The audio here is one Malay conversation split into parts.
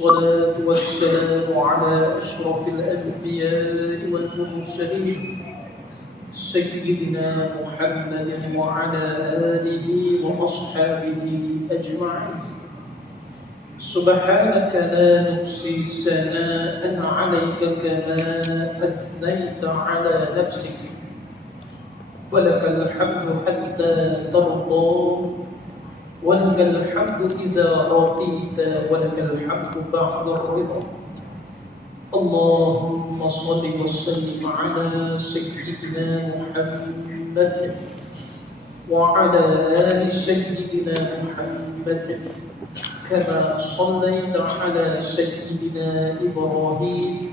والصلاة والسلام على أشرف الأنبياء والمرسلين سيدنا محمد وعلى آله وأصحابه أجمعين. سبحانك لا نحصي ثناء عليك كما أثنيت على نفسك فلك الحمد حتى ترضى ولك الحمد إذا رضيت ولك الحمد بعد الرضا. اللهم صل وسلم على سيدنا محمد وعلى آل سيدنا محمد كما صليت على سيدنا إبراهيم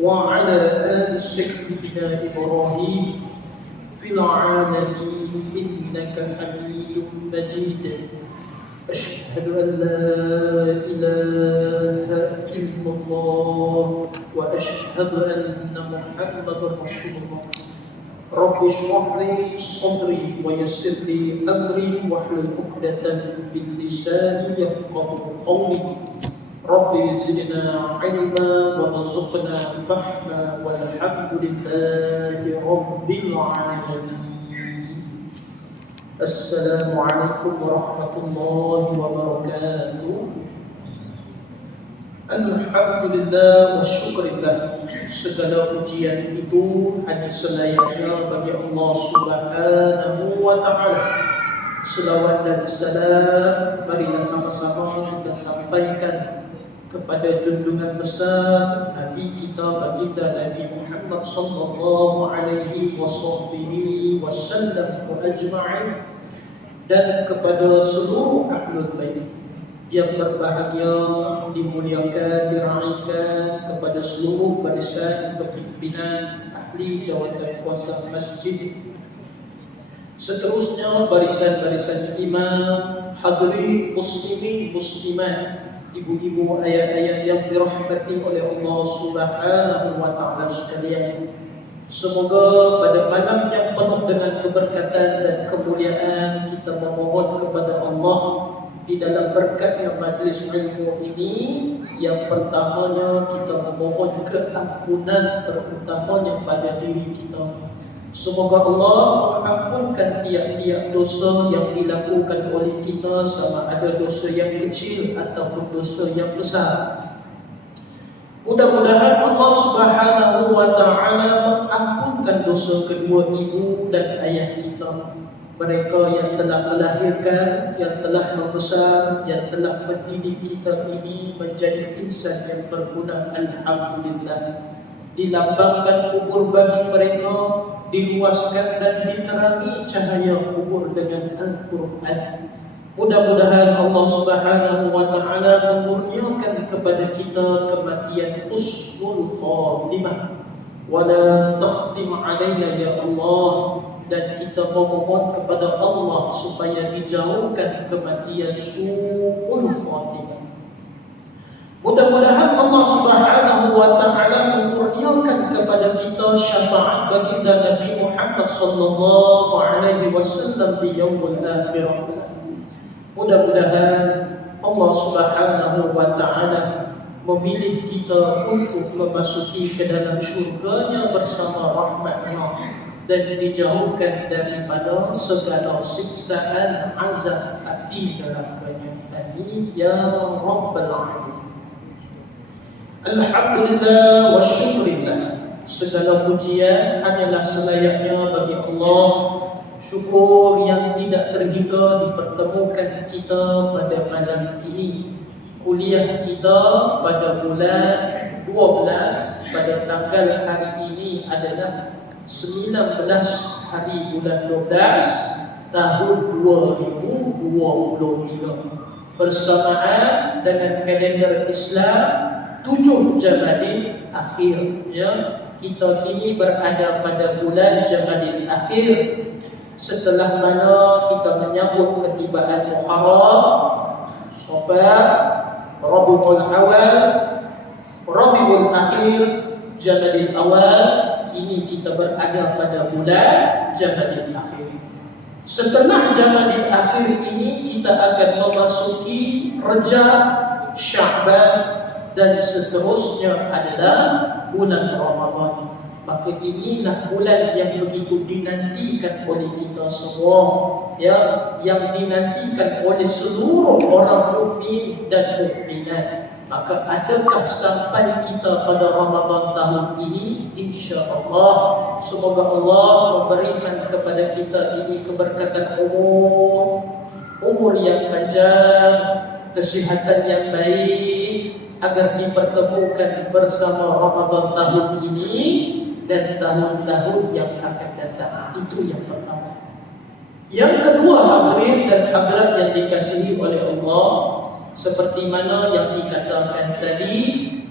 وعلى آل سيدنا إبراهيم في العالمين إنك حميد مجيد. أشهد أن لا إله إلا الله وأشهد أن محمدا رسول الله. رب اشرح لي صدري ويسر لي أمري واحلل عقدة من لساني يفقهوا قولي. رب زدنا علما وارزقنا فهما والحمد لله رب العالمين. Assalamualaikum warahmatullahi wabarakatuh. Alhamdulillah wa syukurillah. Segala pujian itu hanya selayaknya bagi Allah Subhanahu wa ta'ala. Selawat dan salam marilah sama-sama kita sampaikan kepada junjungan besar Nabi kita baginda Nabi Muhammad sallallahu alaihi wasallam wa ajma'in, dan kepada seluruh ahlul bait yang berbahagia, dimuliakan, diraikan, kepada seluruh barisan kepimpinan ahli jawatan kuasa masjid, seterusnya barisan-barisan imam, hadirin muslimin muslimat, ibu-ibu, ayah-ayah yang dirahmati oleh Allah Subhanahu wa ta'ala sekalian. Semoga pada malam yang penuh dengan keberkatan dan kemuliaan kita memohon kepada Allah di dalam berkatnya majlis ilmu ini. Yang pertamanya kita memohon keampunan terutamanya pada diri kita. Semoga Allah mengampunkan tiap-tiap dosa yang dilakukan oleh kita, sama ada dosa yang kecil ataupun dosa yang besar. Mudah-mudahan Allah Subhanahu wa ta'ala mengampunkan dosa kedua ibu dan ayah kita, mereka yang telah melahirkan, yang telah membesar, yang telah mendidik kita ini menjadi insan yang berguna. Alhamdulillah. Dilambangkan kubur bagi mereka, diluaskan dan diterangi cahaya kubur dengan Al-Quran. Mudah-mudahan Allah Subhanahu wa ta'ala mengurniakan kepada kita kematian husnul khatimah wa la takhtim alaina ya Allah, dan kita memohon kepada Allah supaya dijauhkan kematian su'ul khatimah. Mudah-mudahan Allah Subhanahu wa ta'ala mengurniakan kepada kita syafaat baginda Nabi Muhammad sallallahu alaihi wasallam di yaumul akhirah. Mudah-mudahan Allah Subhanahu wa ta'ala memilih kita untuk memasuki ke dalam syurganya bersama rahmatnya, dan dijauhkan daripada segala siksaan azab api nerakanya. Amin ya rabbal alamin. Alhamdulillah wa syukurillah. Segala pujian hanyalah selayaknya bagi Allah. Syukur yang tidak terhingga dipertemukan kita pada malam ini. Kuliah kita pada bulan 12 pada tanggal hari ini adalah 19 hari bulan 12 tahun 2023, bersamaan dengan kalender Islam 7 Jamadil Akhir. Ya, kita kini berada pada bulan Jamadil Akhir, setelah mana kita menyambut ketibaan Muharram, Safar, Rabiul Awal, Rabiul Akhir, Jamadil Awal. Kini kita berada pada bulan Jamadil Akhir. Setelah Jamadil Akhir ini kita akan memasuki Rajab Sya'ban, dan seterusnya adalah bulan Ramadan. Maka inilah bulan yang begitu dinantikan oleh kita semua, ya, yang dinantikan oleh seluruh orang mukmin dan mukminat. Maka adakah sampai kita pada Ramadan tahun ini? InsyaAllah, semoga Allah memberikan kepada kita ini keberkatan umur yang panjang, kesihatan yang baik, agar dipertemukan bersama Ramadan tahun ini dan tahun-tahun yang akan datang. Itu yang pertama. Yang kedua, hadirin dan hadirat yang dikasihi oleh Allah, seperti mana yang dikatakan tadi,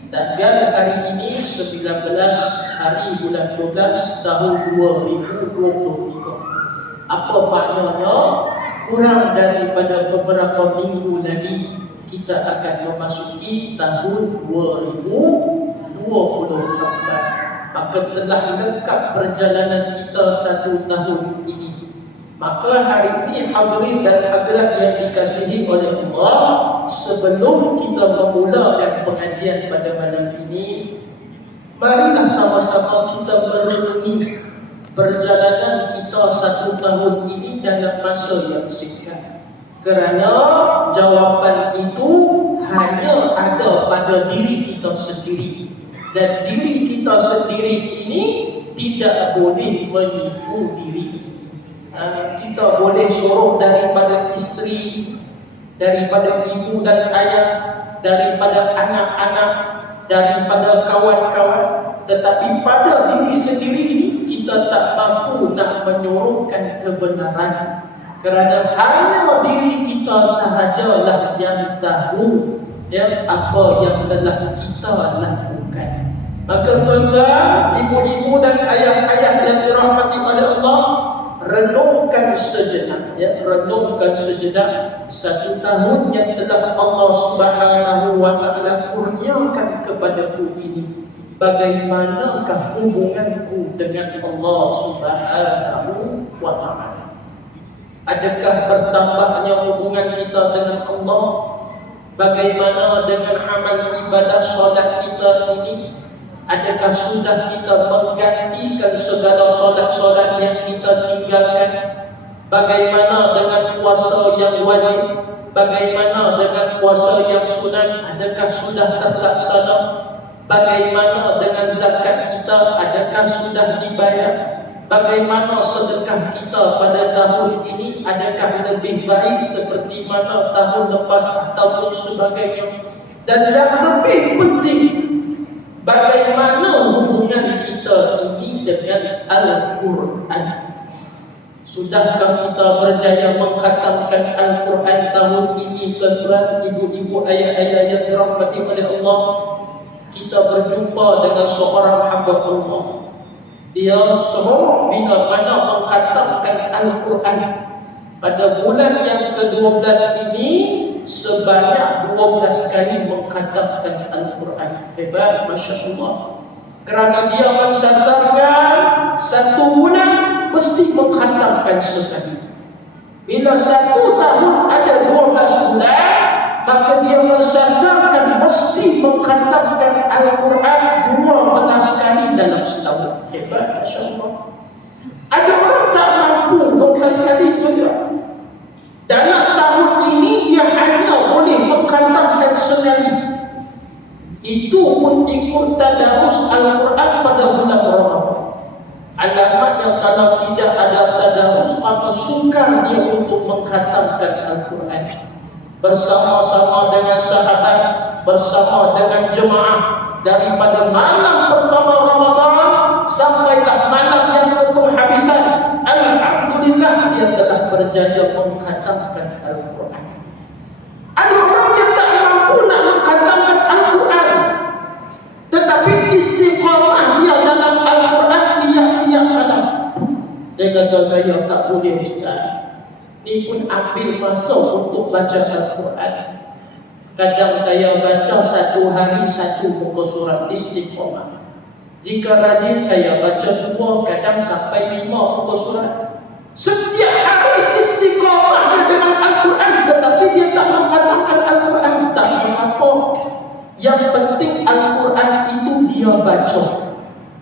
tanggal hari ini 19 hari bulan 12 tahun 2023. Apa maknanya? Kurang daripada beberapa minggu lagi kita akan memasuki tahun 2024. Maka telah lengkap perjalanan kita satu tahun ini. Maka hari ini hadirin dan hadirat yang dikasihi oleh Allah, sebelum kita memulakan pengajian pada malam ini, marilah sama-sama kita merenungi perjalanan kita satu tahun ini dalam masa yang singkat. Kerana jawapan itu hanya ada pada diri kita sendiri. Dan diri kita sendiri ini tidak boleh menipu diri. Kita boleh suruh daripada isteri, daripada ibu dan ayah, daripada anak-anak, daripada kawan-kawan, tetapi pada diri sendiri ini kita tak mampu nak menyuruhkan kebenaran. Kerana hanya diri kita sahajalah yang tahu apa yang telah kita lakukan. Maka tuan-tuan, ibu-ibu dan ayah-ayah yang dirahmati oleh Allah, renungkan sejenak, renungkan sejenak satu tahun yang telah Allah Subhanahu wa taala kurniakan kepadaku ini. Bagaimanakah hubunganku dengan Allah Subhanahu wa taala? Adakah bertambahnya hubungan kita dengan Allah? Bagaimana dengan amal ibadah solat kita ini? Adakah sudah kita menggantikan segala solat-solat yang kita tinggalkan? Bagaimana dengan puasa yang wajib? Bagaimana dengan puasa yang sunat? Adakah sudah terlaksana? Bagaimana dengan zakat kita? Adakah sudah dibayar? Bagaimana sedekah kita pada tahun ini? Adakah lebih baik seperti mana tahun lepas ataupun sebagainya? Dan yang lebih penting, bagaimana hubungan kita ini dengan Al-Quran? Sudahkah kita berjaya mengkhatamkan Al-Quran tahun ini, tuan-tuan, ibu-ibu, ayah-ayah yang dirahmati oleh Allah? Kita berjumpa dengan seorang hamba Allah. Dia seorang bila mana mengkhatamkan Al-Quran. Pada bulan yang ke-12 ini, sebanyak 12 kali mengkhatamkan Al-Quran. Hebat, Masya Allah. Kerana dia mensasarkan satu bulan mesti mengkhatamkan sekali. Bila satu tahun ada 12 bulan, maka dia mensasarkan mesti mengkhatamkan Al-Quran 12 kali dalam setahun. Hebat, Masya Allah. Ada orang tak mampu 12 kali juga. Dalam tahun ini dia hanya boleh mengkhatamkan sekali. Itu pun ikut tadarus Al-Quran pada bulan Ramadan. Alamatnya kalau tidak ada tadarus, maka sukar dia untuk mengkhatamkan Al-Quran. Bersama-sama dengan sahabat, bersama dengan jemaah, daripada malam pertama Ramadan sampailah malam yang ke-penghabisan, alhamdulillah dia telah berjaya mengkhatamkan Al-Quran. Ada orang yang tak mampu nak mengkhatamkan Al-Quran, tetapi istiqamah dia dalam Al-Quran tiap-tiap malam. Dia kata, saya tak boleh Ustaz, ni pun ambil masa untuk baca Al-Quran. Kadang saya baca satu hari satu muka surat, istiqamah. Jika rajin saya baca 2, kadang sampai 5 muka surat. Setiap hari istiqamah dia dengan Al-Quran, tetapi dia tak mengatakan Al-Quran. Tak mampu. apa. Yang penting Al-Quran itu dia baca.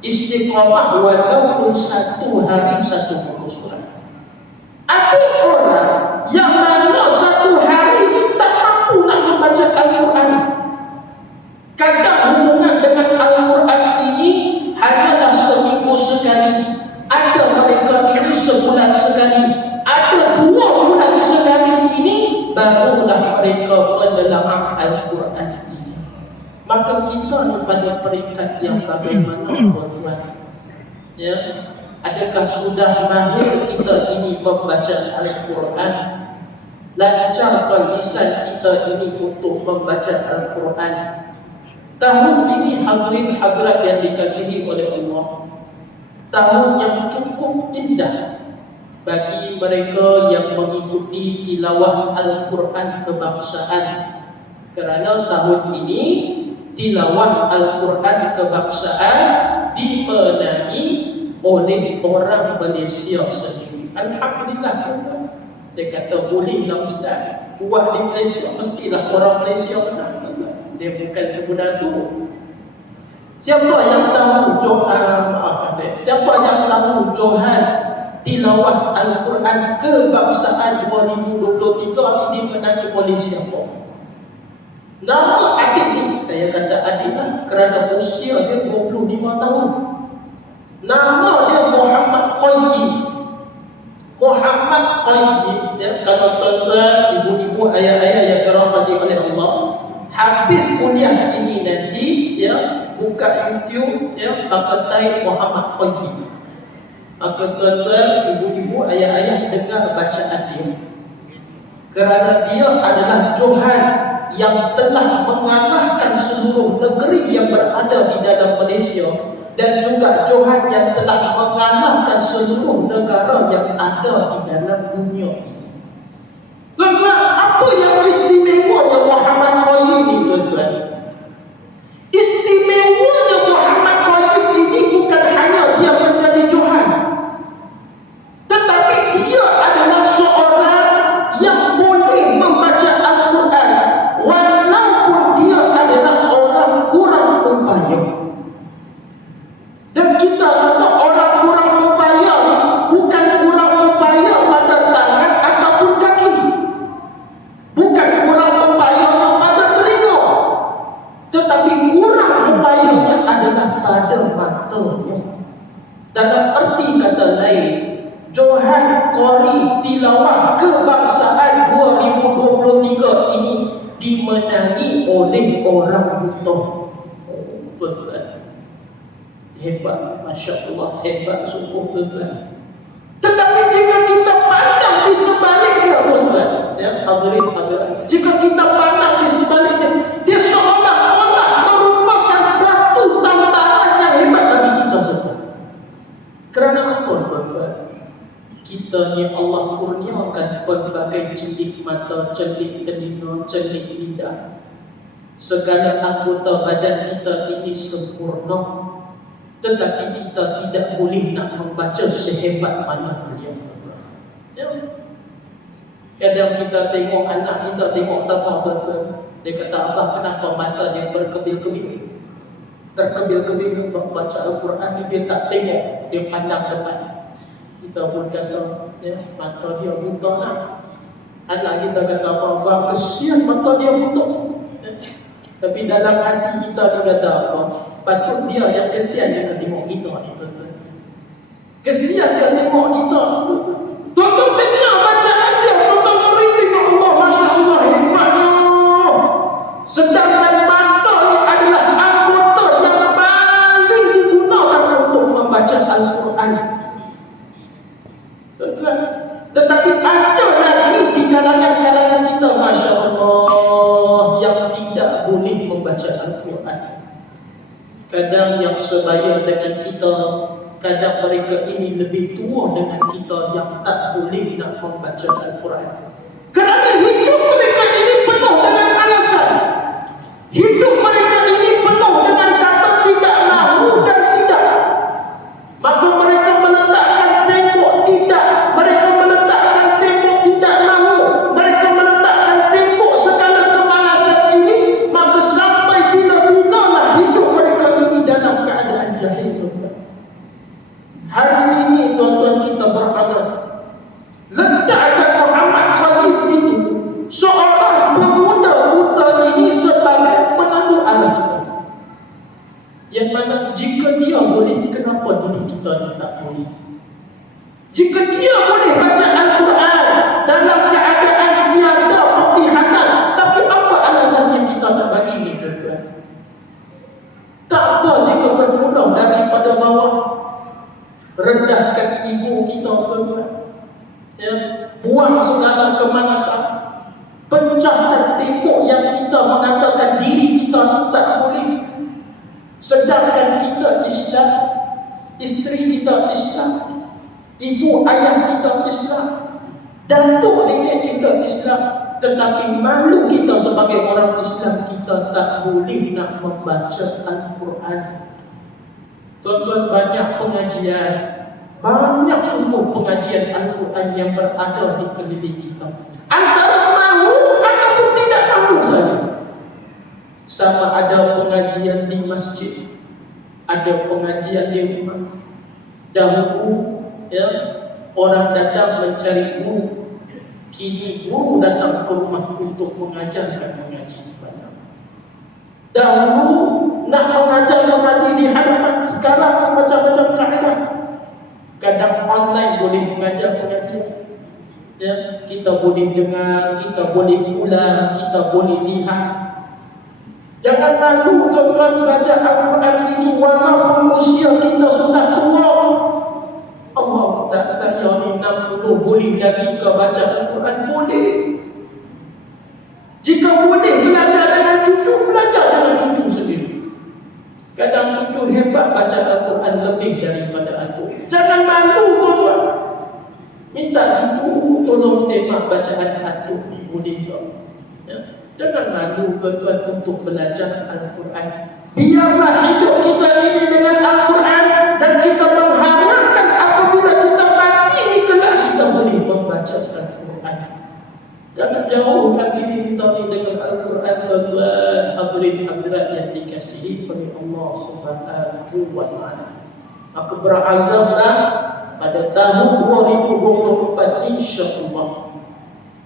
Istiqamah walaupun satu hari satu muka surat. Ada orang yang mana satu hari ini tak mampu nak membaca Al-Quran. Kadang hubungan dengan Al-Quran ini hanyalah seminggu sekali. Ada mereka ini sebulan sekali. Ada 2 bulan sekali ini barulah mereka menelaah Al-Quran ini. Maka kita ni pada peringkat yang bagaimana tuan-tuan? Ya, adakah sudah mahir kita ini membaca Al-Quran? Lancarkan lisan kita ini untuk membaca Al-Quran. Tahun ini hadirin hadirat yang dikasihi oleh Allah, tahun yang cukup indah bagi mereka yang mengikuti tilawah Al-Quran kebangsaan. Kerana tahun ini tilawah Al-Quran kebangsaan dimenangi oleh orang Malaysia sendiri. Alhamdulillah. Dia kata bolehlah Ustaz, buat di Malaysia mestilah orang Malaysia menang. Dia bukan sebenar tu. Siapa yang tahu siapa yang tahu Johan tilawah Al-Quran kebangsaan 2023 ini dimenangi oleh siapa? Nama adik ni, saya kata adik lah kerana usia dia 25 tahun. Nama dia Muhammad Qayyim. Muhammad Qayyim, ya, kalau tuan-tuan, ibu-ibu, ayah-ayah yang dirahmati oleh Allah, habis kuliah ini nanti, ya, buka YouTube, ya, maka type Muhammad Qayyim. Maka tuan-tuan, ibu-ibu, ayah-ayah dengar bacaan dia. Kerana dia adalah Johan yang telah mengalahkan seluruh negeri yang berada di dalam Malaysia, dan juga Johan yang telah mengalahkan seluruh negara yang ada di dalam dunia ini. Tuan-tuan, apa yang istimewanya Muhammad Qayyim ini, tuan-tuan? Istimewanya Muhammad Qayyim ini bukan hanya dia menjadi Johan, tetapi dia adalah seorang yang boleh membaca Al-Quran walaupun dia adalah orang kurang upaya. Dan kita kata orang kurang upaya ni bukan kurang upaya pada tangan ataupun kaki, bukan kurang upayanya pada telinga, tetapi kurang upayanya adalah pada matanya. Dalam erti kata lain, Johan Qori tilawah kebangsaan 2023 ini dimenangi oleh orang buta. Tuan-tuan, hebat, Masya Allah, hebat sungguh, tuan-tuan. Tetapi jika kita pandang di sebaliknya, tuan-tuan, ya, hadirin hadirat, jika kita pandang di sebaliknya, dia seolah-olah merupakan satu tambahan yang hebat bagi kita semua. Kerana apa, tuan-tuan? Kita ni Allah kurniakan pelbagai celik mata, celik telinga, celik lidah. Segala anggota badan kita ini sempurna, tetapi kita tidak boleh nak membaca sehebat mana dia. Ya. Kadang kita tengok anak kita, tengok sama betul. Dia kata, abah kenapa mata dia berkebil-kebil? Terkebil-kebil membaca Al-Quran ni, dia tak tengok, dia pandang depan. Kita pun kata, ya, mata dia buta lah. Anak kita kata apa? Abah kesian mata dia buta. Ya. Tapi dalam hati kita dia kata apa? Patut dia yang kesian dia tengok kita ni, tuan-tuan. Kesian dia tengok kita. Tuan-tuan dengar bacaan dia, tuan-tuan merinding, ya Allah, Masya Allah, hebatnya. Sedangkan mata ni adalah anggota yang paling digunakan untuk membaca Al-Quran. Tuan-tuan, tetapi ada lagi di kalangan-kalangan kita, Masya Allah, yang tidak boleh membaca Al-Quran. Kadang yang sebaya dengan kita, kadang mereka ini lebih tua dengan kita yang tak boleh nak membaca Al-Quran. Kerana hidup mereka ini penuh dengan alasan. Hidup mereka ini penuh dengan kata tidak mahu dan tidak. Maka mereka meletakkan tembok tidak. Mereka meletakkan tembok tidak mahu. Mereka meletakkan tembok segala kemalasan ini. Maka Jika dia boleh baca Al-Quran dalam keadaan tiada penglihatan, tapi apa alasannya kita tak bagi ni tuan-tuan? Tak apa jika bermula daripada bawah. Rendahkan ego kita tuan-tuan. Ya, buang segala kemanasan. Pecahkan tembok yang kita mengatakan diri kita ni tak boleh. Sedangkan kita Islam, isteri kita Islam, ibu ayah kita Islam, datuk nenek kita Islam, tetapi malu kita sebagai orang Islam, kita tak boleh nak membaca Al-Quran. Tuan-tuan, banyak pengajian, banyak sungguh pengajian Al-Quran yang berada di keliling kita. Antara mahu ataupun tidak mahu saja. Sama ada pengajian di masjid, ada pengajian di rumah. Dahulu ya, orang datang mencari guru, kini guru datang ke rumah untuk mengajarkan mengaji. Dahulu nak mengaji di hadapan, sekarang macam-macam kaedah. Kadang online boleh mengajar pengajian. Ya, kita boleh dengar, kita boleh ulang, kita boleh lihat. Jangan malu tuan-tuan belajar Al-Quran ini walaupun usia kita sudah tua. Allah, Ustaz, saya ni 60, boleh lagi ke baca Al-Quran? Boleh. Jika boleh belajar dengan cucu, belajar dengan cucu sendiri. Kadang cucu hebat baca Al-Quran lebih daripada atuk. Jangan malu tuan-tuan. Minta cucu tolong semak bacaan atuk ni, boleh tak? Ya? Jangan malu tuan-tuan untuk belajar Al-Quran. Biarlah hidup kita ini dengan Al-Quran, dan kita mengharapkan apabila kita mati ni kelak kita boleh membaca Al-Quran. Jangan jauhkan diri kita ni dengan Al-Quran tuan-tuan. Hadirin hadirat yang dikasihi oleh Allah Subhanahu wa taala. Aku berazamlah pada tahun 2024 insya-Allah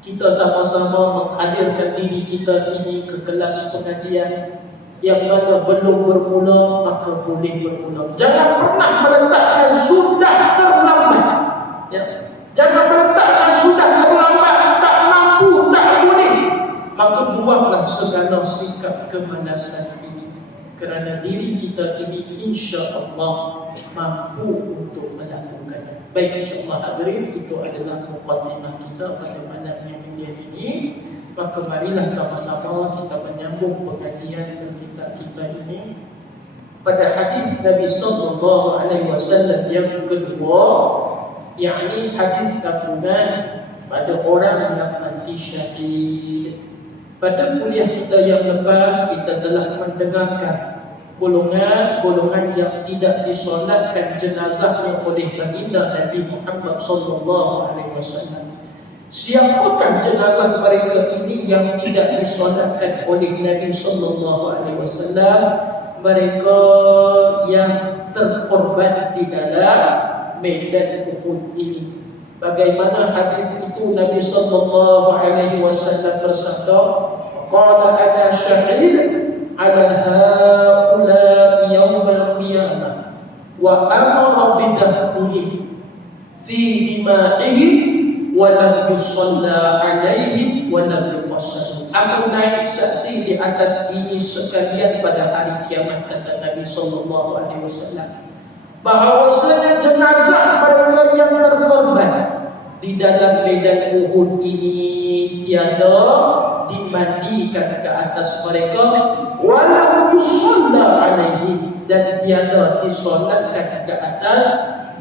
kita sama-sama menghadirkan diri kita ini ke kelas pengajian. Yang mana belum bermula, maka boleh bermula. Jangan pernah meletakkan sudah terlambat. Ya. Jangan meletakkan sudah terlambat, tak mampu, tak boleh. Maka buanglah segala sikap kemalasan ini. Kerana diri kita ini insya-Allah mampu untuk melakukannya. Baik, insya-Allah hadirin, itu adalah mukadimah kita pada malam yang mulia ini. Maka marilah sama-sama kita menyambung pengajian kita ini pada hadis Nabi sallallahu alaihi wasallam yang kedua, yakni hadis tabungan pada orang yang mati syahid. Pada kuliah kita yang lepas kita telah mendengarkan golongan yang tidak disolatkan jenazahnya oleh baginda Nabi Muhammad sallallahu alaihi wasallam. Siapakah jenazah mereka ini yang tidak disolatkan oleh Nabi sallallahu alaihi wasallam? Mereka yang terkorban di dalam medan Uhud ini. Bagaimana hadis itu? Nabi sallallahu alaihi wasallam bersabda, "Qala ana syahid ala haula yaum al-qiyamah wa amara bidafnihi fi dima'ihim walam yusalla alaihi walam yufassal." Aku naik saksi di atas ini sekalian pada hari kiamat, kata Nabi sallallahu alaihi wasallam, bahawasanya jenazah mereka yang terkorban di dalam medan Uhud ini tiada dimandikan ke atas mereka, walam yusalla alaihi, dan tiada disolatkan ke atas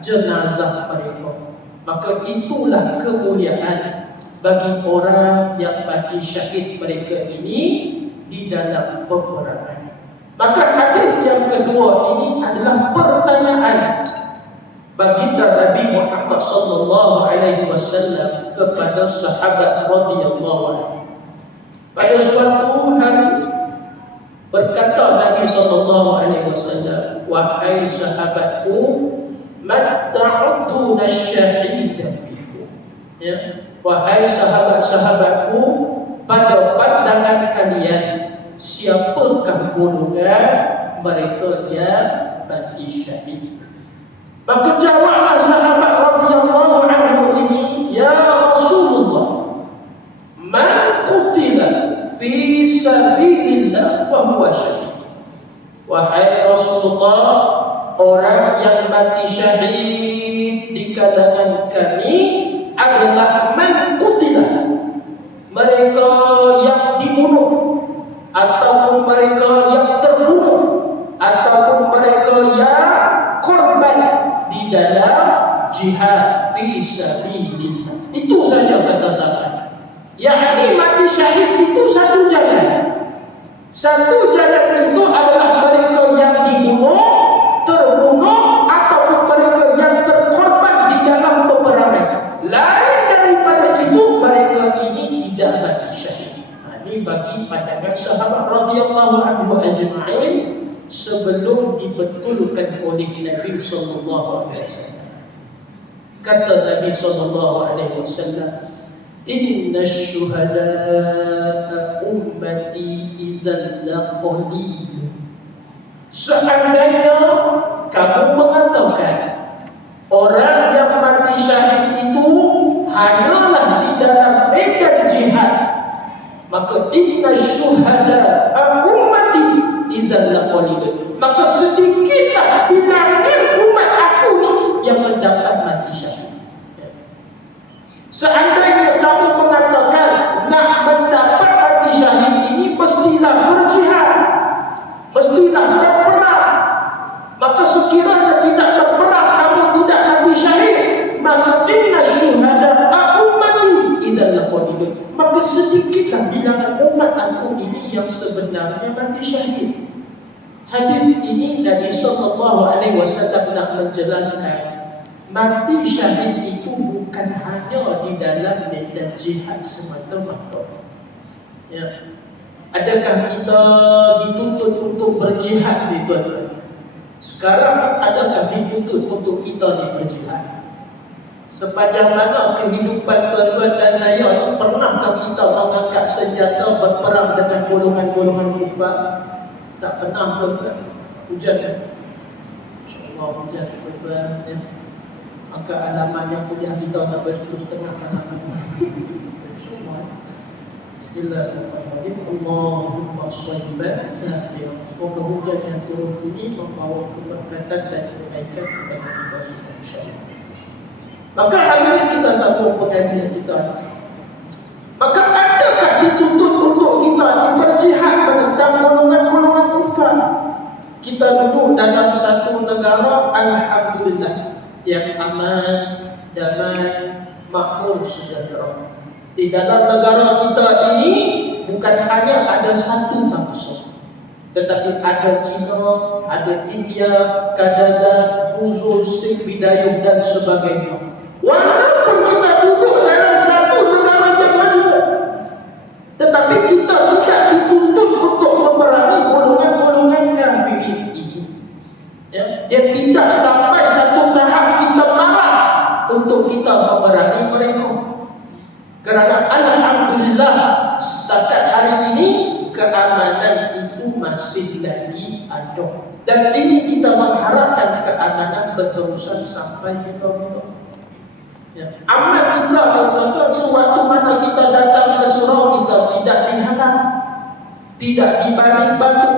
jenazah mereka. Maka itulah kemuliaan bagi orang yang mati syahid mereka ini di dalam peperangan. Maka hadis yang kedua ini adalah pertanyaan baginda Nabi Muhammad sallallahu alaihi wasallam kepada sahabat radhiyallahu anhu. Pada suatu hari berkata Nabi sallallahu alaihi wasallam, "Wahai sahabatku, man ta'uduna syahida fikum." Ya, wahai sahabat-sahabatku, pada pandangan kalian siapakah golongan mereka yang mati syahid? Maka jawablah sahabat radhiyallahu anhu ini, ya Rasulullah, man qutila fi sabilillah fa huwa syahid. Wahai Rasulullah, orang yang mati syahid di kalangan kami adalah man qutila, mereka yang dibunuh, ataupun mereka yang terbunuh, ataupun mereka yang korban di dalam jihad fi sabilillah. Itu saja kata sahabat. Yakni mati syahid itu satu jalan. Satu jalan itu adalah mereka yang dibunuh, terbunuh, ataupun mereka yang terkorban di dalam peperangan. Lain daripada itu, mereka ini tidak mati syahid. Ini bagi pandangan sahabat radhiyallahu anhu ajma'in sebelum dibetulkan oleh Nabi sallallahu alaihi wasallam. Kata Nabi sallallahu alaihi wasallam, inna syuhada'a ummati idzal laqalil. Seandainya kamu mengatakan orang yang mati syahid itu hanyalah di dalam medan jihad, maka inna syuhada'a ummati idzal laqalil, maka sedikitlah bilangan umat aku ni yang mendapat mati syahid. Seandainya kamu mengatakan nak mendapat mati syahid ini mestilah berjihad, mestilah berperang, maka sekiranya tidak berperang kamu tidak mati syahid, maka inna syuhada'a ummati idzal laqalil, maka sedikitlah bilangan umat aku ini yang sebenarnya mati syahid. Hadis ini Nabi sallallahu alaihi wasallam nak menjelaskan mati syahid itu bukan hanya di dalam medan jihad semata-mata. Ya. Adakah kita dituntut untuk berjihad ni tuan-tuan? Sekarang adakah dituntut untuk kita ni berjihad? Sepanjang mana kehidupan tuan-tuan dan saya ni, pernahkah kita mengangkat senjata berperang dengan golongan-golongan kufar? Tak pernah tuan-tuan. Hujan kan? InsyaAllah hujan tuan-tuan ya. Maka alamat yang kuliah kita sampai 10.30 halaman. InsyaAllah. Bismillahirrahmanirrahim. Allahumma shalli ala semoga hujan yang turun ini membawa keberkatan dan kebaikan kepada kita semua insyaAllah. Maka hari ini kita sambung pengajian kita. Maka adakah dituntut untuk kita berjihad menentang golongan-golongan kufar? Kita duduk dalam satu negara alhamdulillah yang aman, damai, makmur, sejahtera. Di dalam negara kita ini bukan hanya ada satu bangsa, tetapi ada Cina, ada India, Kadazan, Buzul, Sikh, Bidayuh dan sebagainya. Walaupun kita duduk dalam satu negara yang majmuk, tetapi kita tidak dituntut untuk memerangi golongan-golongan kafirin ini. Ya, dia tidak sampai satu tahap kita marah untuk kita memerangi mereka. Kerana alhamdulillah setakat hari ini keamanan itu masih lagi ada. Dan ini kita mengharapkan keamanan berterusan sampai bila-bila. Ya. Amat kita tuan-tuan, sewaktu mana kita datang ke surau kita tidak dihalang, tidak dibanding batu,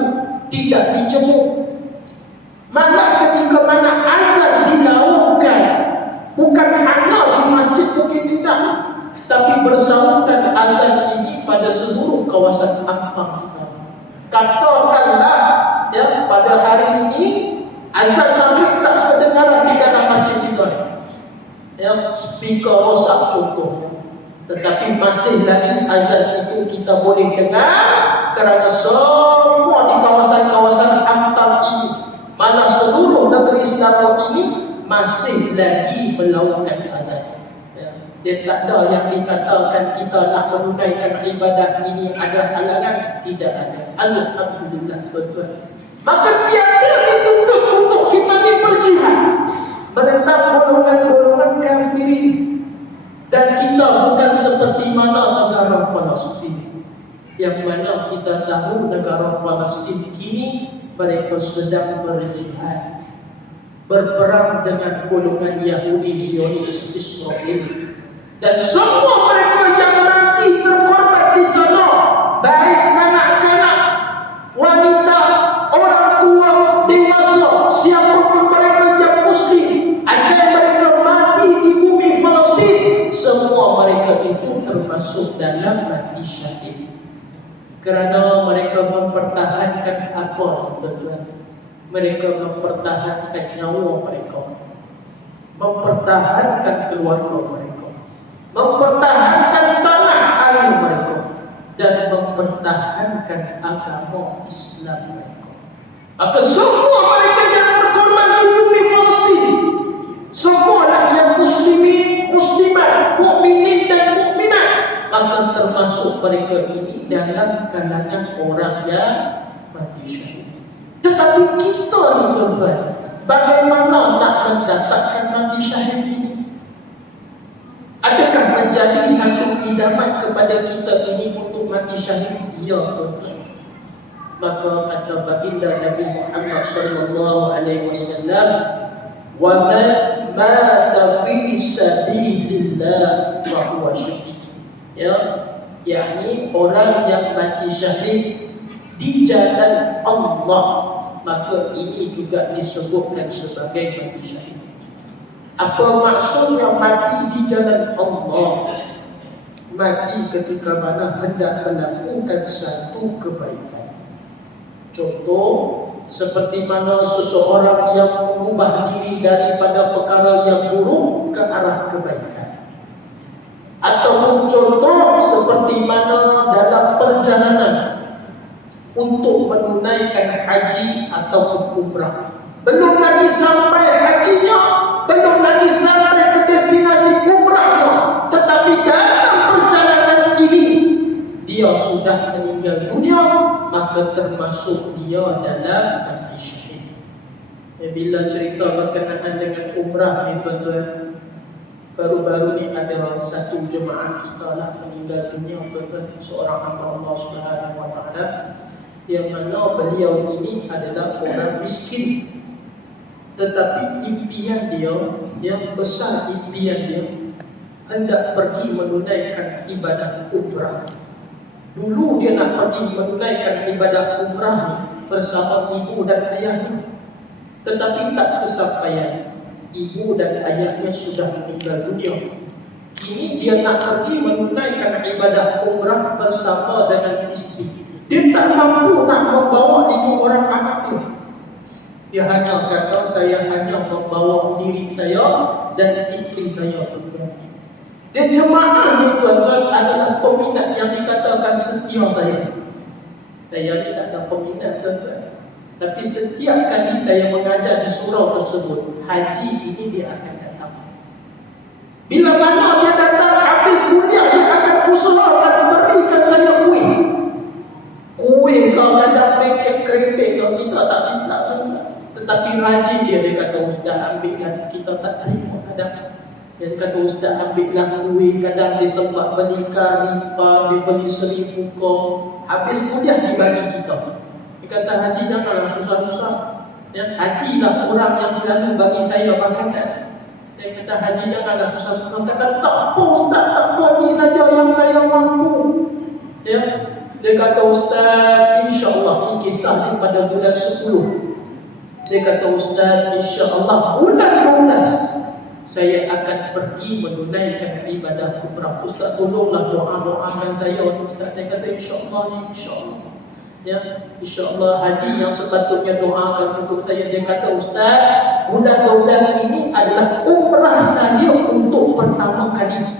tidak dicemuk. Malah ketika mana azan dilakukan, bukan hanya di Masjid Bukit Indah, tapi bersautan azan ini pada seluruh kawasan Ampang kita. Katakanlah ya, pada hari ini azan maghrib tak kedengaran di dalam masjid kita. Ya, speaker rosak contohnya. Tetapi masih lagi azan itu kita boleh dengar kerana semua di kawasan-kawasan Ampang ini, mana seluruh negeri Selangor ini masih lagi melakukan azan. Dia tak ada yang dikatakan kita nak menunaikan ibadah ini ada halangan, tidak ada. Alhamdulillah tuan-tuan. Maka tiada dituntut untuk kita ni berjihad menentang golongan-golongan kafirin. Dan kita bukan seperti mana negara Palestin, yang mana kita tahu negara Palestin kini mereka sedang berjihad. berperang dengan golongan Yahudi Zionis Israel. Dan semua mereka yang mati terkorban di sana, baik kanak-kanak, wanita, orang tua, dewasa, siapapun mereka yang muslim, ada mereka mati di bumi Palestin, semua mereka itu termasuk dalam mati syahid. Kerana mereka mempertahankan apa, tuan-tuan? Mereka mempertahankan nyawa mereka, mempertahankan keluarga mereka, mempertahankan tanah air mereka, dan mempertahankan agama Islam mereka. Maka semua mereka yang terkorban di bumi Palestin, semualah yang muslimin, muslimat, mukminin dan mukminat, maka termasuk mereka ini dalam kalangan orang yang mati syahid. Tetapi kita ni, tuan-tuan, bagaimana nak mendapatkan mati syahid ini? Adakah menjadi satu idaman kepada kita ini untuk mati syahid? Ya, tuan-tuan. Maka kata baginda Nabi Muhammad sallallahu alaihi wasallam, "Wa man mata fi sabilillah fa huwa syahid." Ya, yakni orang yang mati syahid di jalan Allah, maka ini juga disebutkan sebagai mati syahid. Apa maksudnya mati di jalan Allah? Mati ketika mana hendak melakukan satu kebaikan. Contoh, seperti mana seseorang yang mengubah diri daripada perkara yang buruk ke arah kebaikan. Ataupun contoh seperti mana dalam perjalanan untuk menunaikan haji ataupun umrah, belum lagi sampai hajinya, belum lagi sampai ke destinasi umrahnya, tetapi dalam perjalanan ini dia sudah meninggal dunia, maka termasuk dia dalam mati syahid. Bila cerita berkenaan dengan umrah ni, tuan-tuan, baru-baru ni ada satu jemaah kita lah meninggal dunia, tuan-tuan, seorang hamba Allah Subhanahu wa taala, yang mana beliau ini adalah orang miskin, tetapi impian dia yang besar, impian dia hendak pergi menunaikan ibadah umrah. Dulu dia nak pergi menunaikan ibadah umrah ni bersama ibu dan ayahnya, tetapi tak kesampaian. Ibu dan ayahnya sudah meninggal dunia. Kini dia nak pergi menunaikan ibadah umrah bersama dengan isteri. Dia tak mampu nak membawa 5 orang anak dia. Dia hanya kata, saya hanya membawa diri saya dan isteri saya. Dan jemaah ni, tuan-tuan, adalah peminat yang dikatakan setia saya. Saya ni tak ada peminat, tuan-tuan, tapi setiap kali saya mengajar di surau tersebut, haji ini dia akan datang. Bila mana dia datang habis kuliah, dia akan usahakan berikan saya kuih. Kuih kalau kadang paket keripik, kalau kita tak minta, tuan-tuan. Tetapi rajin dia kata, ustaz ambillah, kita tak terima kadang. Dia kata, ustaz ambillah kuih, kadang dia sempat beli karipah, dia beli 1000 kong. Habis kuliah dia bagi kita. Dia kata, haji janganlah susah-susah. Ya, hajilah orang yang selalu bagi saya makanan. Dia kata, haji janganlah susah-susah. Dia kata, tak apa ustaz, tak apa, ni saja yang saya mampu. Ya, dia kata, ustaz, insya-Allah, ini kisah ni pada bulan 10. Dia kata, ustaz, insya-Allah bulan 12 saya akan pergi menunaikan ibadah umrah. Ustaz, tolonglah doakan saya. Ustaz, saya kata, insya-Allah ni, insya-Allah. Ya, insya-Allah haji yang sepatutnya doakan untuk saya. Dia kata, ustaz, bulan 12 ini adalah umrah saya untuk pertama kali.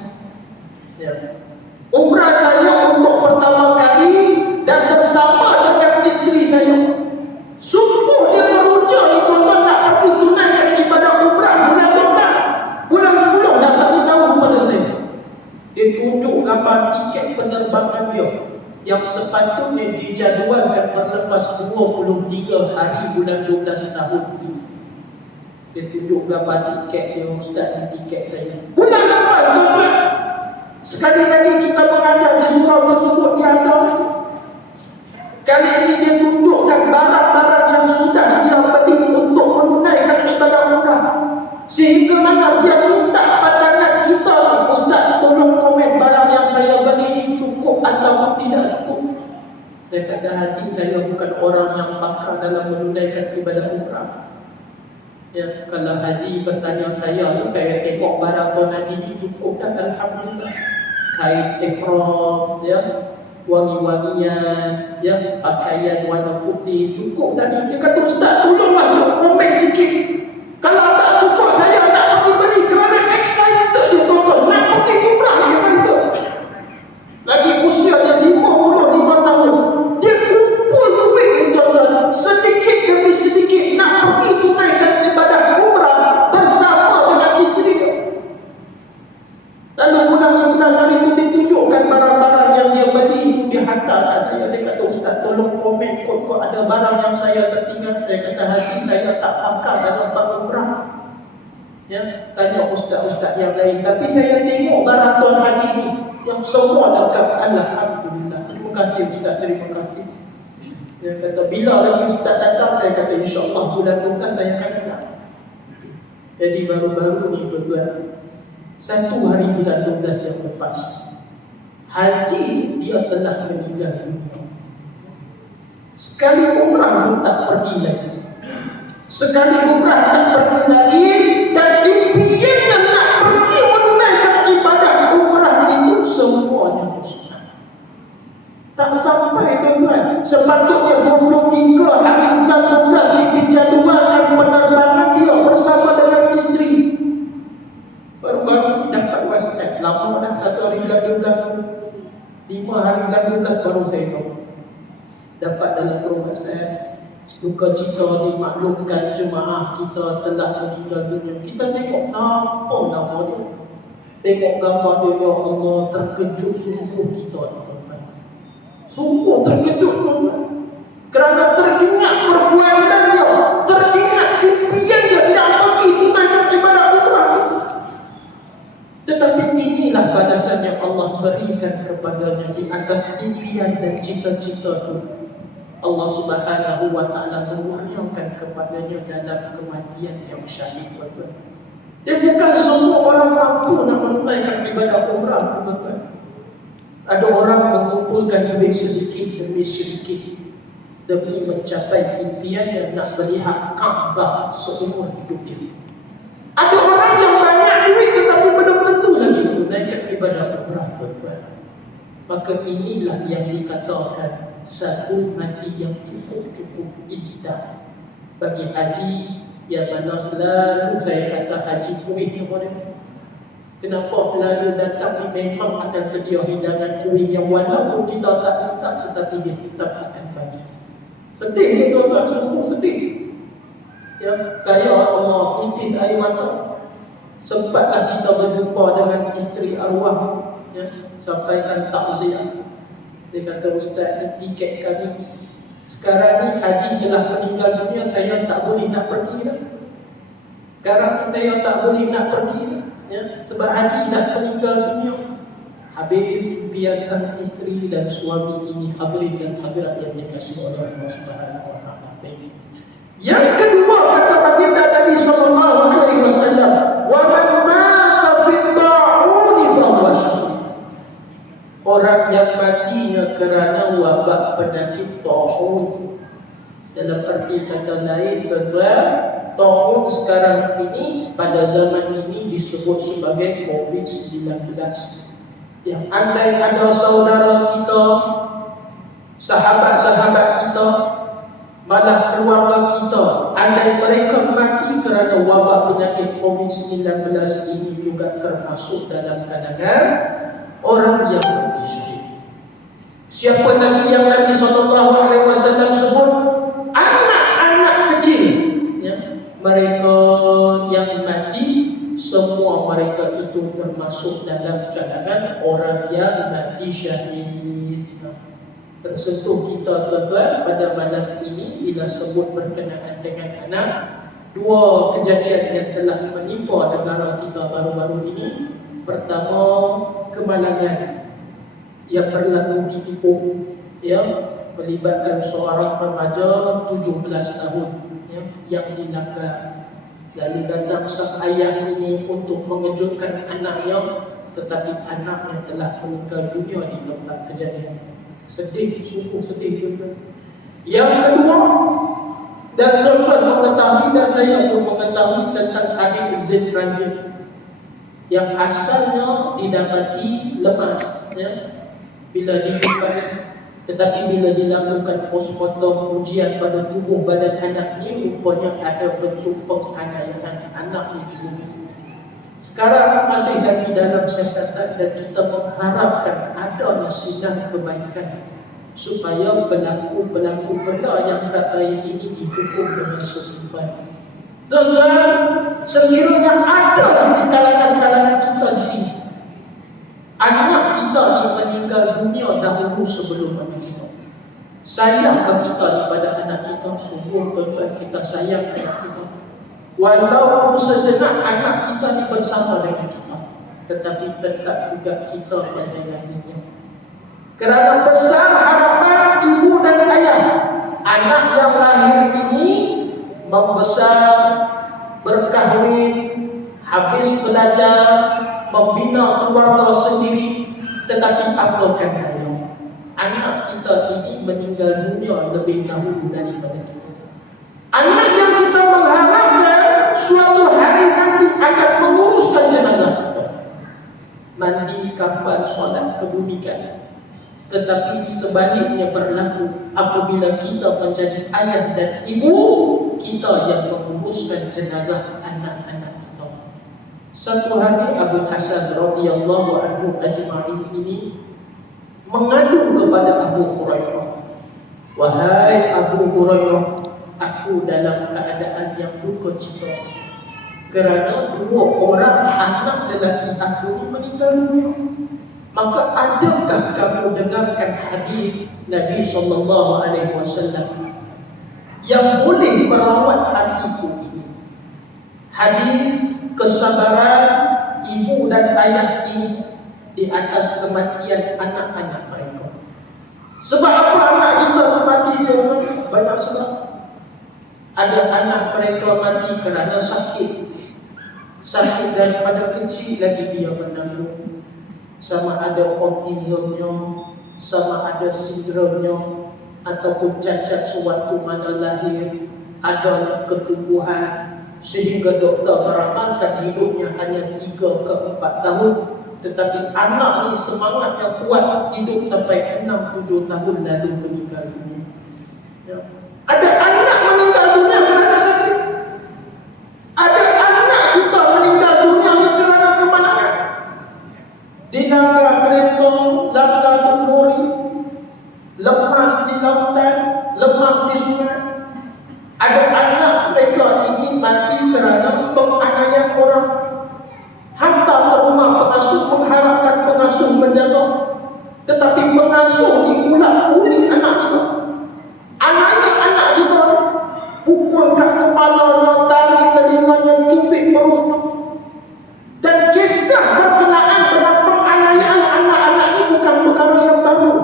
Ya. Umrah saya untuk pertama kali dan bersama dengan isteri saya. Sungguh dia teruja ni, tuan-tuan, nak pergi tunaikan ibadah umrah bulan 12. Bulan 10 dah bagi tahu kepada saya. Dia tunjuk gambar tiket penerbangan dia yang sepatutnya dijadualkan berlepas 23 hari bulan 12 tahun ini. Dia tunjuk gambar tiket dia, ustaz, ni tiket saya. Bulan lepas, tuan-tuan. Sekali lagi kita mengajar di surau tersebut, dia ada lagi. Kali ini dia tunjukkan barang-barang yang sudah dia beli untuk menunaikan ibadah umrah. saya bukan orang yang pakar dalam menunaikan ibadah umrah. Ya, kalau haji bertanya saya tengok barang Tuan Haji ni cukup dah, alhamdulillah. Kain ihram, ya, wangi-wangian, ya, pakaian warna putih, cukup dah ni. Dia kata, Ustaz, tolonglah buat komen sikit. Kalau tak cukup, saya nak pergi beli kerana excited dia tuan-tuan. Nak pergi umrah ni excited. Lagi usia dia 55 tahun. Dia kumpul duit ni tuan-tuan, sedikit demi sedikit nak pergi tunaikan ibadah umrah bersama dengan isteri dia. Lalu bulan 11 hari itu ditunjukkan barang-barang yang dia beli itu, dia hantar kat saya. Dia kata, Ustaz, tolong komen kod ada barang yang saya tertinggal. Saya kata, hati saya tak pakar dalam bab umrah. Ya, tanya ustaz-ustaz yang lain. Tapi saya tengok barang Tuan Haji ni yang semua lengkap, alhamdulillah. Terima kasih Ustaz, terima kasih. Dia kata, bila lagi Ustaz datang? Saya kata, insyaAllah bulan 12 saya akan datang. Jadi baru-baru ni tuan-tuan, 1 hari bulan 12 yang lepas, Haji dia telah meninggal dunia. Sekali umrah pun tak pergi lagi. Sekali umrah tak pergi lagi. Dan impiannya nak pergi menunaikan ibadah umrah itu semuanya musnah. Tak sampai tuan-tuan. Sepatutnya 23 hari bulan 12 dijadualkan penerbangan dia bersama dengan isteri. Baru-baru dapat WhatsApp. Lama dah 1 hari bulan 12, 5 hari bulan 12 baru saya tahu. Dapat dalam grup WhatsApp, duka cita dimaklumkan jemaah kita telah meninggal dunia. Kita tengok siapa nama dia, tengok gambar dia, ya Allah, terkejut sungguh kita tuan-tuan. Sungguh terkejut tuan-tuan. Kerana teringat perbuatannya, teringat impian dia nak pergi tunaikan ibadah umrah. Tetapi inilah balasan yang Allah berikan kepadanya di atas impian dan cita-cita itu. Allah Subhanahu wa ta'ala menguatkan kepadanya dalam kematian yang syahid tuan-tuan. Dia bukan semua orang mampu nak menunaikan ibadah umrah tuan-tuan. Ada orang mengumpulkan duit sedikit demi sedikit demi mencapai impian yang nak melihat Kaabah seumur hidup ini. Ada orang yang banyak duit tetapi belum tentu lagi menunaikan ibadah umrah tuan-tuan. Maka inilah yang dikatakan satu mati yang cukup-cukup indah bagi haji, yang mana selalu saya kata haji kuih ni boleh. Kenapa selalu datang ni memang akan sedia hidangan kuih yang walaupun kita tak minta tetapi dia tetap akan bagi. Sedih ni tuan-tuan, sungguh sedih. Ya, saya Allah titis air mata. Sempatlah kita berjumpa dengan isteri arwah, ya, sampaikan takziah. Dia kata, Ustaz, ni tiket kami sekarang ni haji telah meninggal dunia, saya tak boleh nak pergi dah. Sekarang ni saya tak boleh nak pergi dah, ya, sebab haji dah meninggal dunia. Habis impian sang isteri dan suami ini, hadirin dan hadirat yang dikasihi oleh Allah Subhanahu wa ta'ala. Yang kedua kata baginda Nabi sallallahu alaihi wasallam, wa man mata fi ta'uni fa huwa syahid. Orang yang matinya kerana wabak penyakit ta'un. Dalam arti kata lain tuan-tuan, ta'un sekarang ini pada zaman ini disebut sebagai COVID-19. Yang andai ada saudara kita, sahabat-sahabat kita, malah keluarga kita, andai mereka mati kerana wabak penyakit COVID-19 ini, juga termasuk dalam kalangan orang yang mati syahid. Siapa lagi yang Nabi SAW sebut? Anak-anak kecil, ya, mereka yang mati, semua mereka itu termasuk dalam kalangan orang yang mati syahid. Tersentuh kita tuan-tuan pada malam ini bila sebut berkenaan dengan anak. Dua kejadian yang telah menimpa negara kita baru-baru ini. Pertama, kemalangan yang berlaku di Ipoh, yang melibatkan seorang remaja 17 tahun, ya, yang dilanggar. Lalu datang sang ayah ini untuk mengejutkan anaknya, tetapi anaknya telah meninggal dunia di tempat kejadian. Sedih, sungguh sedih tuan-tuan. Yang kedua, dan tuan-tuan mengetahui dan saya pun mengetahui tentang adik Zaid Ranjit yang asalnya didapati lemas, ya, bila dihidupkan. Tetapi bila dilakukan postmortem ujian pada tubuh badan anak ni, rupanya ada bentuk penganiayaan anak ni di bumi. Sekarang ini masih lagi dalam siasatan dan kita mengharapkan adanya sinar kebaikan supaya pelaku-pelaku benda yang tak baik ini dihukum dengan sesempurna. Tuan-tuan, sekiranya ada di kalangan-kalangan kita di sini, anak kita ni meninggal dunia dahulu sebelum anak kita. Sayangkah kita kepada anak kita? Sungguh tuan-tuan, kita sayang anak kita. Walaupun sejenak anak kita ni bersama dengan kita, tetapi tetap juga kita menyayanginya. Kerana besar harapan ibu dan ayah, anak yang lahir ini membesar, berkahwin, habis belajar, membina keluarga sendiri. Tetapi apa kata anak kita ini meninggal dunia lebih dahulu daripada kita. Anak yang kita mengharapkan suatu hari nanti akan menguruskan jenazah kita, mandi, kafan, solat, kebumikan. Tetapi sebaliknya berlaku apabila kita menjadi ayah dan ibu, kita yang menguruskan jenazah anak-anak kita. Satu hari Abu Hasan radhiyallahu anhu ajma'in ini mengadu kepada Abu Hurairah, "Wahai Abu Hurairah, aku dalam keadaan yang duka cita kerana dua orang anak lelaki aku ini meninggal dunia. Maka adakah kamu dengarkan hadis Nabi SAW yang boleh merawat hatiku ini? Hadis kesabaran ibu dan ayah ini di atas kematian anak-anak mereka. Sebab apa anak kita mati? Banyak sebab. Ada anak mereka mati kerana sakit. Sakit daripada kecil lagi dia menanggung. Sama ada autismnya, sama ada sindromnya, ataupun cacat sewaktu mana lahir, adanya ketumbuhan, sehingga doktor meramalkan hidupnya hanya 3 ke 4 tahun. Tetapi anak ni semangat yang kuat, hidup sampai 6-7 tahun lalu meninggal dunia. Ya. Ada anak meninggal dunia kerana sakit. Ada anak kita meninggal dunia ni kerana kemanakan. Dilanggar kereta, langgar lori, lemas di lautan, lemas di sungai. Ada anak mereka ini mati kerana penganiayaan orang. Hantar ke rumah pengasuh, mengharapkan pengasuh menjaga. Tetapi pengasuh ni pula buli anak kita. Anak kita pukul kat kepalanya, tarik telinganya, cubit perutnya. Dan kisah berkenaan dengan penganiayaan anak-anak ini bukan perkara yang baru.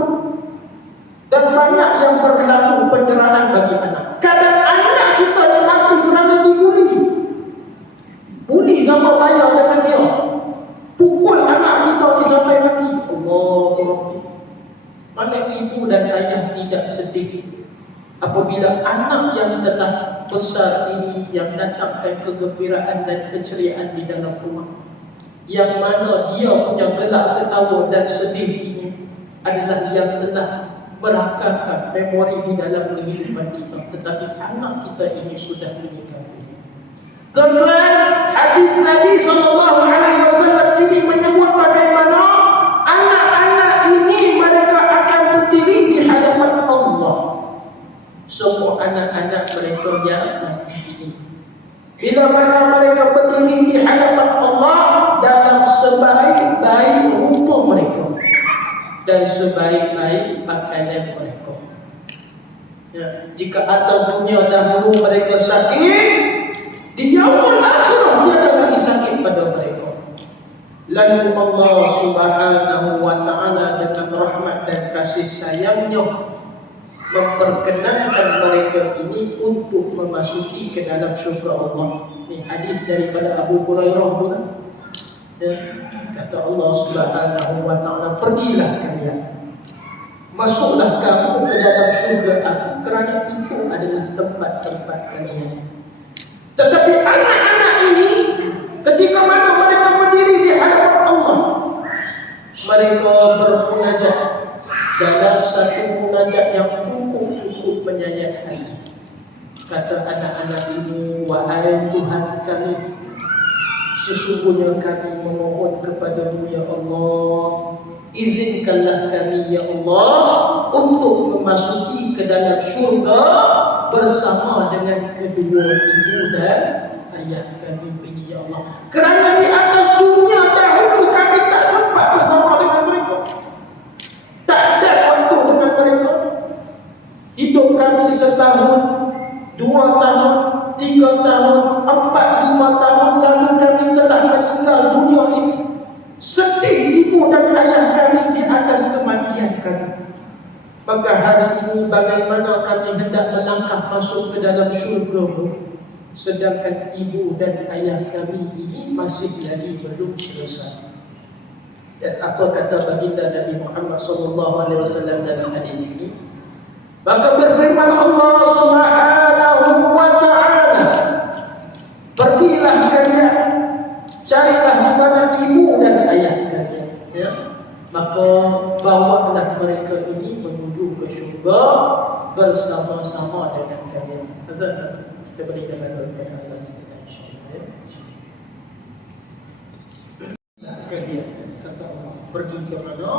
Dan banyak yang berlaku penderaan bagi anak. Kadang anak kita ni mati kerana dibuli. Buli sama bayar dengan dia. Pukul anak kita ni sampai mati. Allahuakbar. Mana ibu dan ayah tidak sedih apabila anak yang telah besar ini yang datangkan kegembiraan dan keceriaan di dalam rumah, yang mana dia punya gelak ketawa dan sedih ini adalah yang telah merakamkan memori di dalam kehidupan kita. Tetapi anak kita ini sudah meninggal. Tuan-tuan, hadis Nabi SAW ini menyebut bagaimana anak-anak ini mereka akan berdiri di hadapan Allah. Semua anak-anak mereka yang mati ini, bila mana mereka berdiri di hadapan Allah dalam sebaik-baik rupa mereka dan sebaik-baik pakaian mereka. Ya, jika atas dunia dahulu mereka sakit, di yaumul akhirah tiada lagi sakit pada mereka. Lalu Allah Subhanahu wa taala dengan rahmat dan kasih sayangnya memperkenankan mereka ini untuk memasuki ke dalam syurga Allah. Ini hadis daripada Abu Hurairah tu kan. Ya, kata Allah Subhanahu wa taala, pergilah kalian, masuklah kamu ke dalam syurga aku. kerana itu adalah tempat-tempat kalian. Tetapi anak-anak ini ketika mana mereka berdiri di hadapan Allah, mereka bermunajat dalam satu munajat yang cukup menyayat hati. Kata anak-anak ini, wahai Tuhan kami, sesungguhnya kami memohon kepadamu ya Allah, izinkanlah kami ya Allah untuk memasuki ke dalam syurga bersama dengan kedua ibu dan ayah kami ini ya Allah. Kerana di atas dunia dahulu kami tak sempat bersama dengan mereka, tak ada waktu dengan mereka. Hidup kami setahun, 2 tahun, 3 tahun, 4, 5 tahun lalu kami telah meninggal dunia ini. Sedih ibu dan ayah kami di atas kematian kami. Maka hari ini bagaimana kami hendak melangkah masuk ke dalam syurga, sedangkan ibu dan ayah kami ini masih lagi belum selesai. Dan apa kata baginda Nabi Muhammad SAW dalam hadis ini? Maka berfirman Allah Subhanahu wa ta'ala, pergilah kalian, carilah di mana ibu dan ayah kalian, ya. Maka bawalah mereka ini menuju ke syurga bersama-sama dengan kalian. Azan, kita berikan azan sebentar insya-Allah. Kalian kata Allah, pergi ke mana?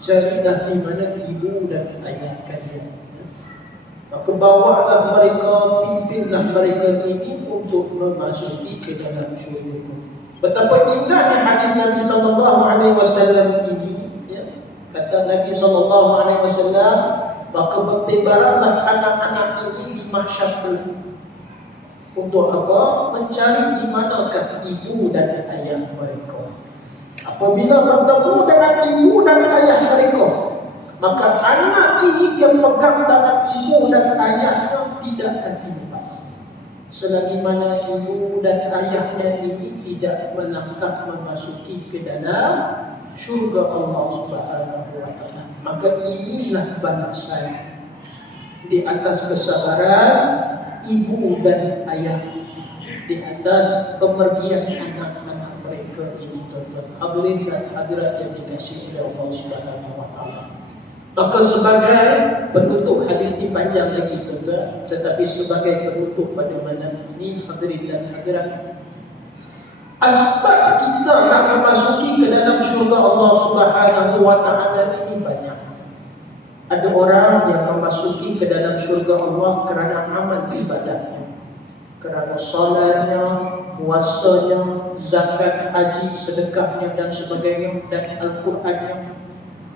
Carilah di mana ibu dan ayah kalian. Maka bawalah mereka, pimpinlah mereka ini untuk memasuki ke dalam syurga. Betapa indahnya hadis Nabi SAW ini, ya. Kata Nabi SAW, maka bertebaranlah anak-anak ini di mahsyar untuk apa? Mencari di manakah ibu dan ayah mereka. Apabila bertemu dengan ibu dan ayah mereka, maka anak ini dia pegang tangan ibu dan ayahnya, tidak kasih lepas. Selagi mana ibu dan ayahnya ini tidak melangkah memasuki ke dalam syurga Allah Subhanahu wa ta'ala. Maka inilah balasan di atas kesabaran ibu dan ayah, di atas kepergian anak-anak mereka ini, tuan-tuan. Hadirin dan hadirat yang dikasihi oleh Allah Subhanahu wa ta'ala. Maka sebagai penutup, hadis ini panjang lagi tuan-tuan, tetapi sebagai penutup pada malam ini, hadirin dan hadirat, asbab kita nak memasuki ke dalam syurga Allah Subhanahu wa ta'ala ini banyak. Ada orang yang memasuki ke dalam syurga Allah kerana amal ibadahnya, kerana solatnya, puasanya, zakat, haji, sedekahnya dan sebagainya, dan Al-Qurannya.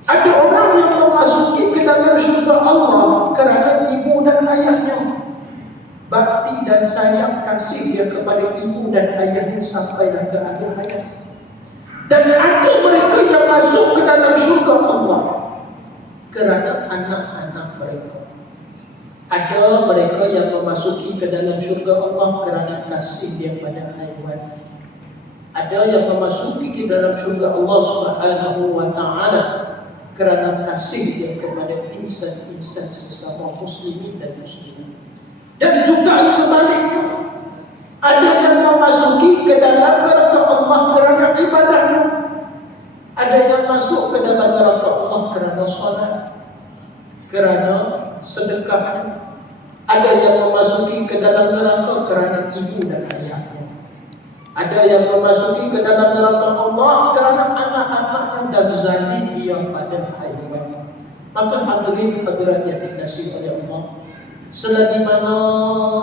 Ada orang yang memasuki ke dalam syurga Allah kerana ibu dan ayahnya, bakti dan sayang kasih dia kepada ibu dan ayahnya sampailah ke akhir hayat. Dan ada mereka yang masuk ke dalam syurga Allah kerana anak-anak mereka. Ada mereka yang memasuki ke dalam syurga Allah kerana kasih dia pada haiwan. Ada yang memasuki ke dalam syurga Allah Subhanahu wa ta'ala kerana kasih dia kepada insan-insan sesama muslimin dan muslimat. Dan juga sebaliknya, ada yang memasuki ke dalam neraka Allah kerana ibadahnya. Ada yang masuk ke dalam neraka Allah kerana salat, kerana sedekahnya. Ada yang memasuki ke dalam neraka kerana ibu dan ayahnya. Ada yang memasuki ke dalam neraka Allah kerana anak-anaknya dan zalim dia pada haiwan. Maka hadirin hadirat yang dikasihi oleh Allah, selagi mana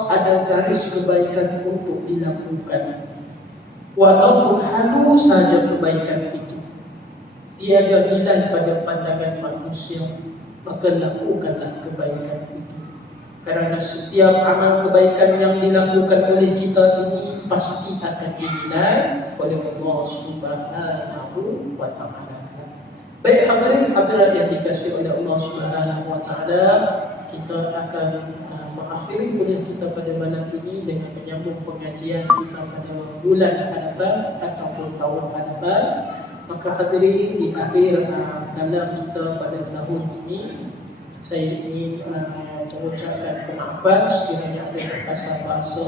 ada garis kebaikan untuk dilakukan, walaupun halus saja kebaikan itu, tiada nilai pada pandangan manusia, maka lakukanlah kebaikan itu. Kerana setiap amal kebaikan yang dilakukan oleh kita ini pasti akan dinilai oleh Allah Subhanahu wa ta'ala. Baik hadirin hadirat yang dikasihi oleh Allah Subhanahu wa ta'ala, kita akan mengakhiri kuliah kita pada malam ini dengan menyambung pengajian kita pada bulan hadapan ataupun tahun hadapan. Maka hadirin, di akhir kalam kita pada tahun ini, saya ingin mengucapkan kemaafan sekiranya ada kasar bahasa,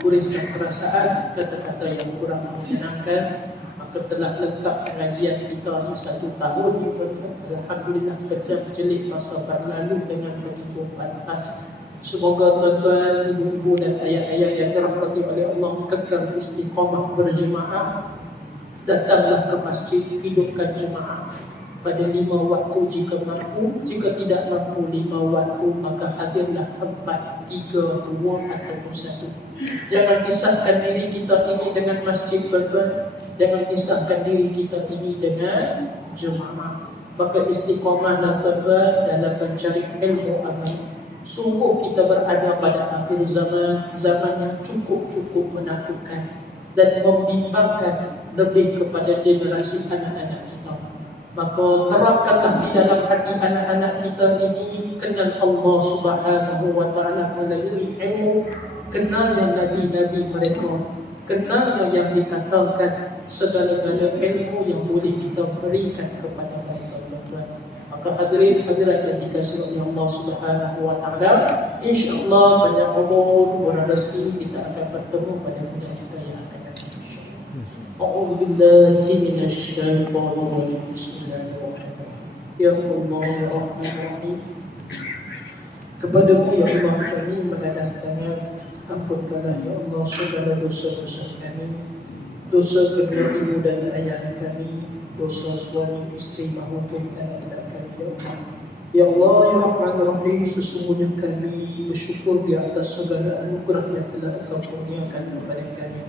tuliskan perasaan, kata-kata yang kurang menyenangkan. Maka telah lengkap pengajian kita di 1 tahun ni tuan-tuan. Alhamdulillah kejam celik masa berlalu dengan begitu pantas. Semoga tuan-tuan, ibu-ibu dan ayah-ayah yang dirahmati oleh Allah kekal istiqamah berjemaah. Datanglah ke masjid, hidupkan jemaah pada 5 waktu jika mampu. Jika tidak mampu 5 waktu, maka hadirlah 4, 3, 2 ataupun 1. Jangan pisahkan diri kita ini dengan masjid tuan-tuan. Jangan pisahkan diri kita ini dengan jemaah. Maka istiqamahlah tuan-tuan dalam mencari ilmu agama. Sungguh kita berada pada akhir zaman, zaman yang cukup-cukup menakutkan dan membimbangkan lebih kepada generasi anak-anak kita. Maka terapkanlah di dalam hati anak-anak kita ini kenal Allah Subhanahu wa taala melalui ilmu, kenalnya nabi-nabi mereka, kenalnya yang dikatakan segala-gala ilmu yang boleh kita berikan kepada mereka. Maka hadirin hadirat yang dikasihi oleh Allah Subhanahu wa taala, insya-Allah banyak umur berrezeki kita akan bertemu pada bulan kita yang akan datang insyaallah. A'udzu billahi minasy syaithanir rajim. Bismillahirrahmanirrahim. Ya Allah ya Rahman ya Rahim. Kepadamu ya Allah kami menghadap tangan, ampunkanlah ya Allah segala dosa-dosa kami, dosa kedua ibu dan ayah kami, dosa suami istri maupun anak-anak kami ya Allah. Ya Allah ya Rahman ya Rahim, sesungguhnya kami bersyukur di atas segala anugerah yang telah Engkau kurniakan kepada kami.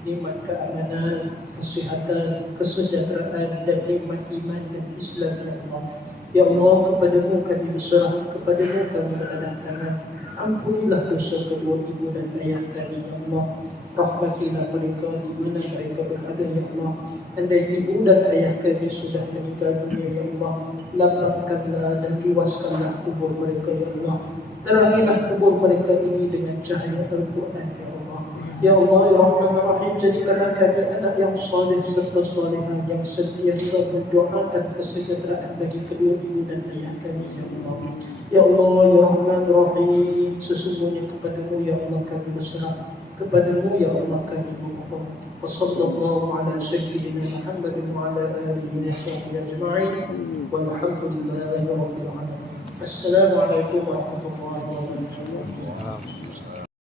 Nikmat keamanan, kesihatan, kesejahteraan dan nikmat iman dan Islam ya Allah. Ya Allah, kepadamu kami berserah, kepadamu kami menghadap tangan. Ampunilah dosa kedua ibu dan ayah kami ya Allah. Rahmatilah mereka di mana mereka berada ya Allah. Andai ibu dan ayah kami sudah meninggal dunia ya Allah, lapangkanlah dan luaskanlah kubur mereka ya Allah. Terangilah kubur mereka ini dengan cahaya Al-Quran ya Allah. Ya Allah ya Rahman ya Rahim, jadikanlah kami anak yang saleh serta salehah yang sentiasa mendoakan kesejahteraan bagi kedua ibu dan ayah kami ya Allah. Ya Allah ya Rahman ya Rahim, sesungguhnya kepadamu ya Allah kami berserah, kepadamu ya Allah kami memohon. Wassallallahu ala sayyidina Muhammad wa ala alihi wa sahbihi ajma'in. Walhamdulillahi rabbil alamin. Assalamualaikum warahmatullahi wabarakatuh.